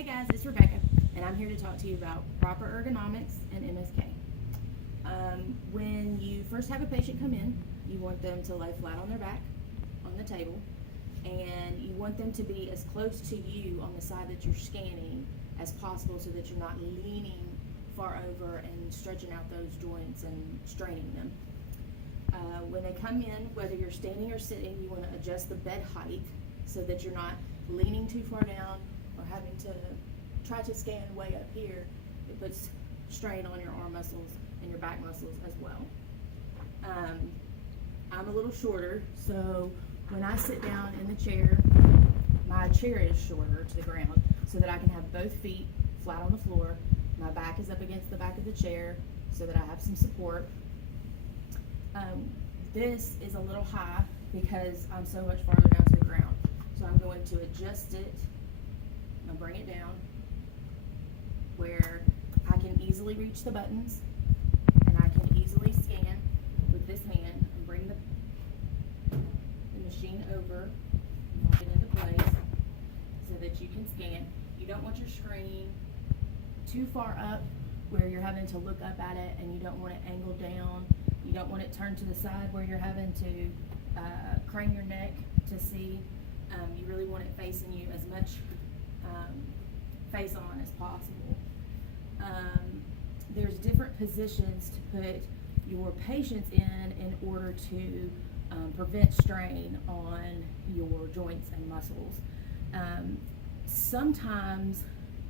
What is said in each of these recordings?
Hey guys, it's Rebecca, and I'm here to talk to you about proper ergonomics and MSK. When you first have a patient come in, you want them to lay flat on their back on the table, and you want them to be as close to you on the side that you're scanning as possible so that you're not leaning far over and stretching out those joints and straining them. When they come in, whether you're standing or sitting, you want to adjust the bed height so that you're not leaning too far down or having to try to scan way up here. It puts strain on your arm muscles and your back muscles as well. I'm a little shorter, so when I sit down in the chair, my chair is shorter to the ground so that I can have both feet flat on the floor. My back is up against the back of the chair so that I have some support. This is a little high because I'm so much farther down to the ground. So I'm going to adjust it. I'll bring it down where I can easily reach the buttons and I can easily scan with this hand and bring the machine over and lock it into place so that you can scan. You don't want your screen too far up where you're having to look up at it, and you don't want it angled down. You don't want it turned to the side where you're having to crane your neck to see. You really want it facing you as much face on as possible. There's different positions to put your patients in order to prevent strain on your joints and muscles. Sometimes,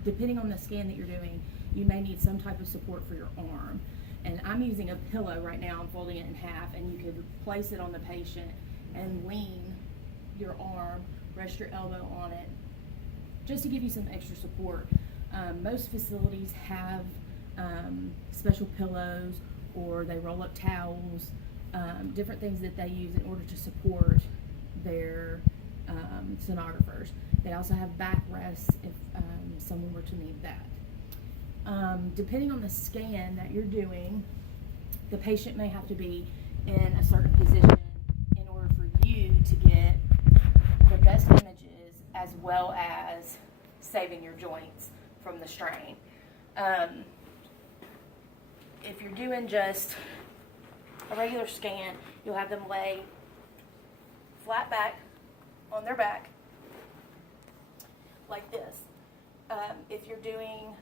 depending on the scan that you're doing, you may need some type of support for your arm. And I'm using a pillow right now. I'm folding it in half, and you could place it on the patient and lean your arm, rest your elbow on it, just to give you some extra support. Most facilities have special pillows, or they roll up towels, different things that they use in order to support their sonographers. They also have back rests if someone were to need that. Depending on the scan that you're doing, the patient may have to be in a certain position in order for you to get the best images as well as saving your joints from the strain. If you're doing just a regular scan, you'll have them lay flat back on their back like this. If you're doing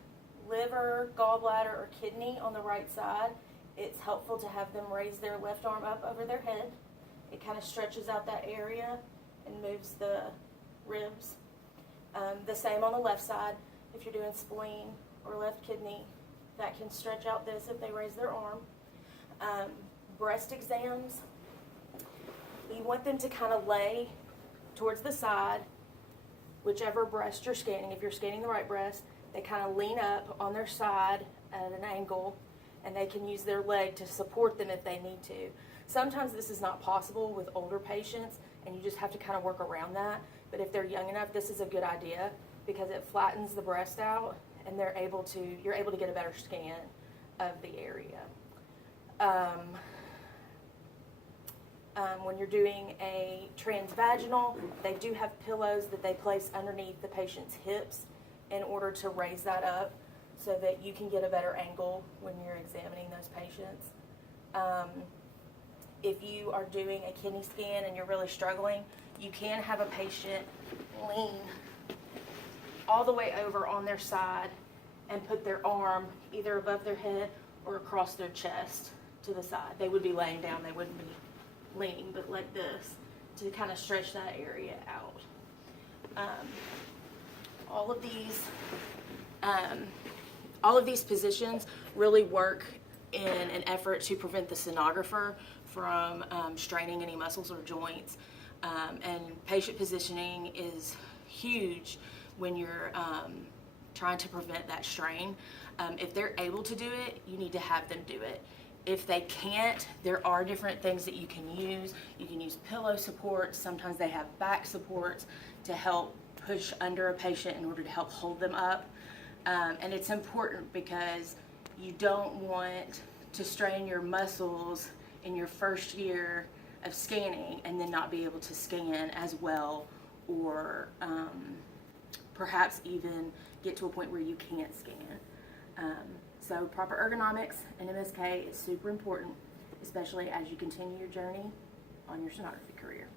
liver, gallbladder, or kidney on the right side, it's helpful to have them raise their left arm up over their head. It kind of stretches out that area and moves the ribs. The same on the left side. If you're doing spleen or left kidney, that can stretch out this if they raise their arm. Breast exams, you want them to kind of lay towards the side, whichever breast you're scanning. If you're scanning the right breast, they kind of lean up on their side at an angle, and they can use their leg to support them if they need to. Sometimes this is not possible with older patients, and you just have to kind of work around that. But if they're young enough, this is a good idea because it flattens the breast out, and you're able to get a better scan of the area. When you're doing a transvaginal, they do have pillows that they place underneath the patient's hips in order to raise that up so that you can get a better angle when you're examining those patients. If you are doing a kidney scan and you're really struggling, you can have a patient lean all the way over on their side and put their arm either above their head or across their chest to the side. They would be laying down, they wouldn't be leaning, but like this, to kind of stretch that area out. All of these positions really work in an effort to prevent the sonographer from straining any muscles or joints. And patient positioning is huge when you're trying to prevent that strain. If they're able to do it, you need to have them do it. If they can't, there are different things that you can use. You can use pillow supports. Sometimes they have back supports to help push under a patient in order to help hold them up. And it's important because you don't want to strain your muscles in your first year of scanning and then not be able to scan as well or perhaps even get to a point where you can't scan. So proper ergonomics and MSK is super important, especially as you continue your journey on your sonography career.